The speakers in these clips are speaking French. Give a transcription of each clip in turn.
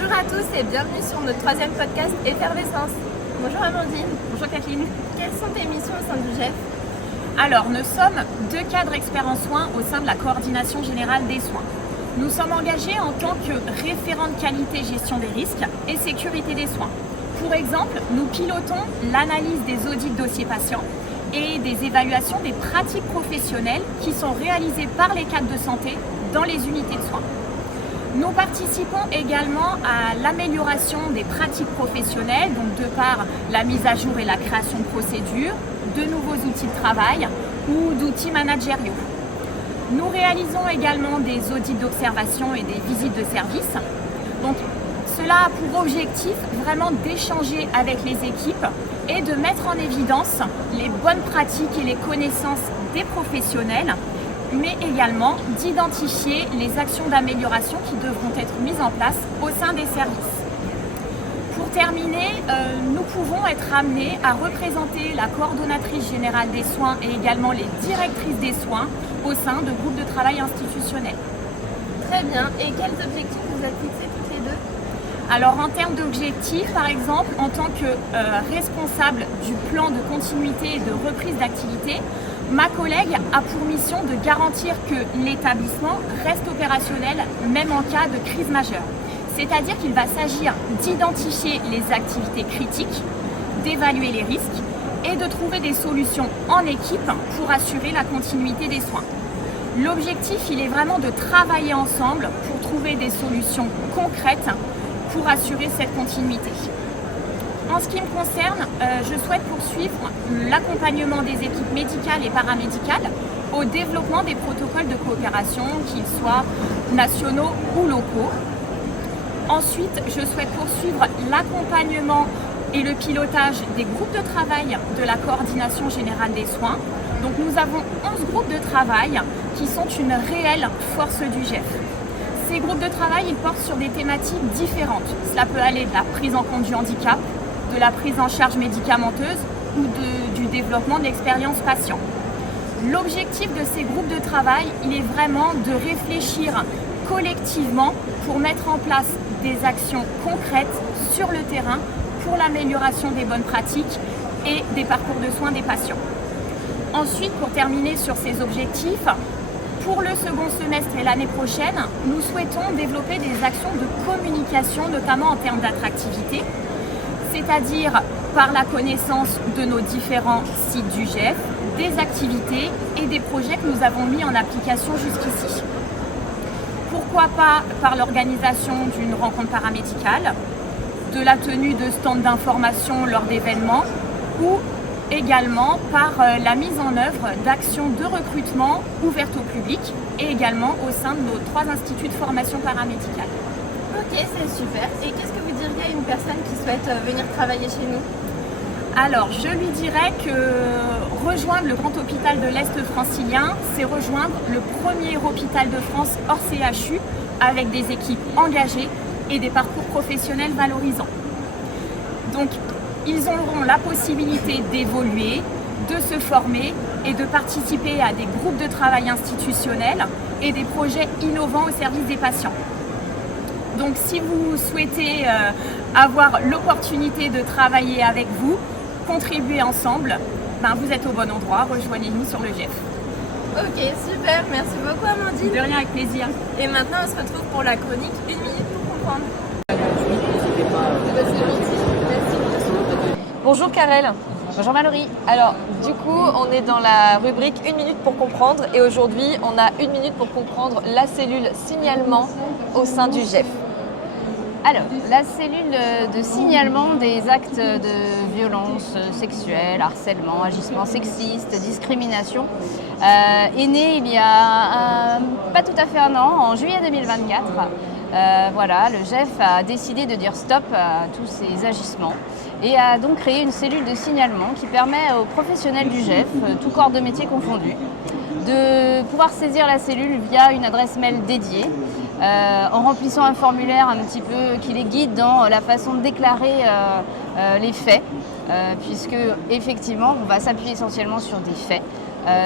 Bonjour à tous et bienvenue sur notre troisième podcast Effervescence. Bonjour Amandine. Bonjour Kathleen. Quelles sont tes missions au sein du GEF? Alors, nous sommes 2 cadres experts en soins au sein de la coordination générale des soins. Nous sommes engagés en tant que référents de qualité, gestion des risques et sécurité des soins. Pour exemple, nous pilotons l'analyse des audits dossiers patients et des évaluations des pratiques professionnelles qui sont réalisées par les cadres de santé dans les unités de soins. Nous participons également à l'amélioration des pratiques professionnelles, donc de par la mise à jour et la création de procédures, de nouveaux outils de travail ou d'outils managériaux. Nous réalisons également des audits d'observation et des visites de service. Donc, cela a pour objectif vraiment d'échanger avec les équipes et de mettre en évidence les bonnes pratiques et les connaissances des professionnels, mais également d'identifier les actions d'amélioration qui devront être mises en place au sein des services. Pour terminer, nous pouvons être amenés à représenter la coordonnatrice générale des soins et également les directrices des soins au sein de groupes de travail institutionnels. Très bien. Et quels objectifs vous êtes fixés toutes les deux? Alors en termes d'objectifs, par exemple, en tant que responsable du plan de continuité et de reprise d'activité, ma collègue a pour mission de garantir que l'établissement reste opérationnel même en cas de crise majeure. C'est-à-dire qu'il va s'agir d'identifier les activités critiques, d'évaluer les risques et de trouver des solutions en équipe pour assurer la continuité des soins. L'objectif, il est vraiment de travailler ensemble pour trouver des solutions concrètes pour assurer cette continuité. En ce qui me concerne, je souhaite poursuivre l'accompagnement des équipes médicales et paramédicales au développement des protocoles de coopération, qu'ils soient nationaux ou locaux. Ensuite, je souhaite poursuivre l'accompagnement et le pilotage des groupes de travail de la coordination générale des soins. Donc nous avons 11 groupes de travail qui sont une réelle force du GEF. Ces groupes de travail, ils portent sur des thématiques différentes. Cela peut aller de la prise en compte du handicap, de la prise en charge médicamenteuse ou du développement de l'expérience patient. L'objectif de ces groupes de travail, il est vraiment de réfléchir collectivement pour mettre en place des actions concrètes sur le terrain pour l'amélioration des bonnes pratiques et des parcours de soins des patients. Ensuite, pour terminer sur ces objectifs, pour le second semestre et l'année prochaine, nous souhaitons développer des actions de communication, notamment en termes d'attractivité, c'est-à-dire par la connaissance de nos différents sites du GEF, des activités et des projets que nous avons mis en application jusqu'ici. Pourquoi pas par l'organisation d'une rencontre paramédicale, de la tenue de stands d'information lors d'événements ou également par la mise en œuvre d'actions de recrutement ouvertes au public et également au sein de nos 3 instituts de formation paramédicale. Ok, c'est super. Et qu'est-ce que vous diriez à une personne qui souhaite venir travailler chez nous? Alors, je lui dirais que rejoindre le grand hôpital de l'Est francilien, c'est rejoindre le premier hôpital de France hors CHU avec des équipes engagées et des parcours professionnels valorisants. Donc, ils auront la possibilité d'évoluer, de se former et de participer à des groupes de travail institutionnels et des projets innovants au service des patients. Donc, si vous souhaitez avoir l'opportunité de travailler avec vous, contribuer ensemble, vous êtes au bon endroit, rejoignez-nous sur le GEF. Ok, super, merci beaucoup Amandine. De rien, avec plaisir. Et maintenant, on se retrouve pour la chronique 1 minute pour comprendre. Bonjour Karel. Bonjour Mallory. Alors, du coup, on est dans la rubrique 1 minute pour comprendre et aujourd'hui, on a 1 minute pour comprendre la cellule signalement au sein du GEF. Alors, la cellule de signalement des actes de violence sexuelle, harcèlement, agissement sexiste, discrimination est née il y a pas tout à fait un an, en juillet 2024. Voilà, le GEF a décidé de dire stop à tous ces agissements et a donc créé une cellule de signalement qui permet aux professionnels du GEF, tout corps de métier confondu, de pouvoir saisir la cellule via une adresse mail dédiée, en remplissant un formulaire un petit peu qui les guide dans la façon de déclarer les faits, puisque effectivement on va s'appuyer essentiellement sur des faits.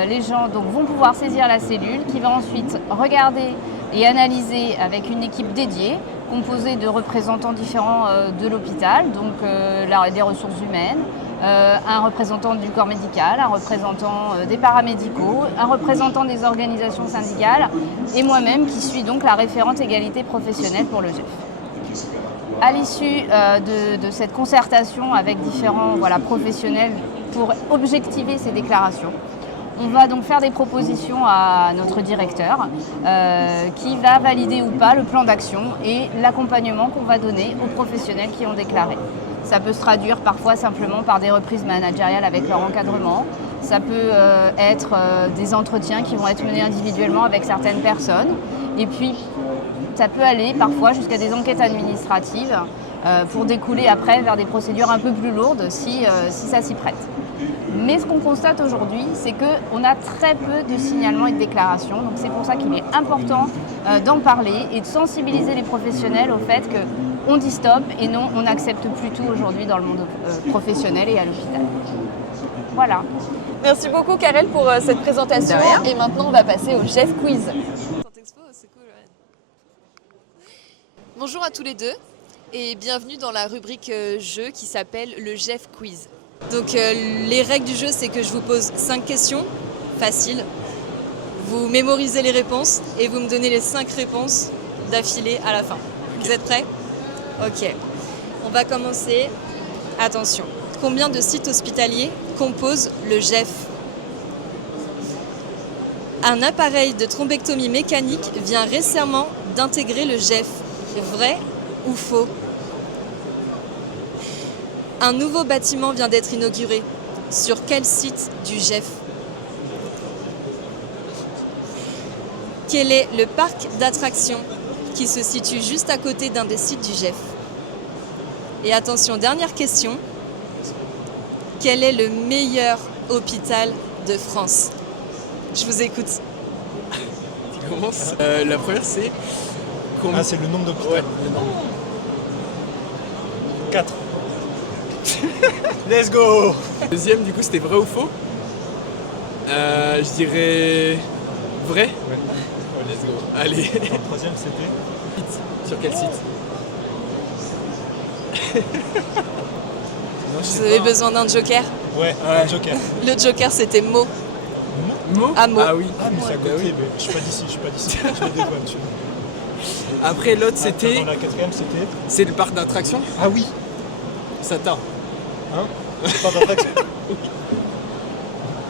Les gens donc, vont pouvoir saisir la cellule qui va ensuite regarder et analyser avec une équipe dédiée composée de représentants différents de l'hôpital, donc des ressources humaines, un représentant du corps médical, un représentant des paramédicaux, un représentant des organisations syndicales et moi-même qui suis donc la référente égalité professionnelle pour le GEF. À l'issue de cette concertation avec différents professionnels pour objectiver ces déclarations, on va donc faire des propositions à notre directeur qui va valider ou pas le plan d'action et l'accompagnement qu'on va donner aux professionnels qui ont déclaré. Ça peut se traduire parfois simplement par des reprises managériales avec leur encadrement. Ça peut être des entretiens qui vont être menés individuellement avec certaines personnes. Et puis, ça peut aller parfois jusqu'à des enquêtes administratives pour découler après vers des procédures un peu plus lourdes si ça s'y prête. Mais ce qu'on constate aujourd'hui, c'est qu'on a très peu de signalements et de déclarations. Donc c'est pour ça qu'il est important d'en parler et de sensibiliser les professionnels au fait qu'on dit stop et non, on n'accepte plus tout aujourd'hui dans le monde professionnel et à l'hôpital. Voilà. Merci beaucoup Karel pour cette présentation. Et maintenant, on va passer au GEF Quiz. Bonjour à tous les deux et bienvenue dans la rubrique jeu qui s'appelle le GEF Quiz. Donc les règles du jeu, c'est que je vous pose 5 questions faciles. Vous mémorisez les réponses et vous me donnez les 5 réponses d'affilée à la fin. Vous êtes prêts? Ok. On va commencer. Attention. Combien de sites hospitaliers composent le GEF? Un appareil de thrombectomie mécanique vient récemment d'intégrer le GEF. Vrai ou faux? Un nouveau bâtiment vient d'être inauguré. Sur quel site du GEF? Quel est le parc d'attractions qui se situe juste à côté d'un des sites du GEF? Et attention, dernière question. Quel est le meilleur hôpital de France? Je vous écoute. Tu commences. La première, c'est... c'est le nombre d'hôpitaux. Ouais, le nombre. 4. Let's go! Deuxième, du coup, c'était vrai ou faux? Je dirais... Vrai? Ouais. Let's go. Allez. Le troisième, c'était? Sur quel site? Non, je sais Vous avez pas. besoin d'un joker? Ouais, un joker. Le joker, c'était Meaux. Meaux? À Meaux. Ah oui. Ah, mais c'est à côté, Bah oui. mais je suis pas d'ici. Je me dédouane, tu vois. Après, l'autre, c'était... Attends, la quatrième, c'était? C'est le parc d'attractions? Ah oui! Sata. Hein? C'est pas d'attraction?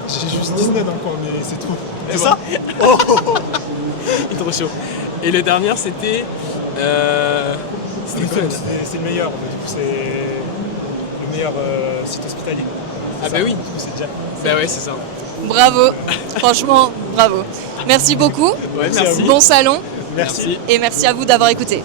J'ai juste 19 dans le coin, mais c'est tout. Et C'est bon. ça? Oh! Il est trop chaud. Et le dernier, c'était... C'était quoi? C'est le meilleur, du coup, c'est le meilleur site hospitalier. Ah C'est bah ça, oui. du coup, c'est déjà... Bah ouais, c'est ça. Bravo. Franchement, bravo. Merci beaucoup. Ouais, Merci à merci. vous. Bon salon Merci. et merci à vous d'avoir écouté.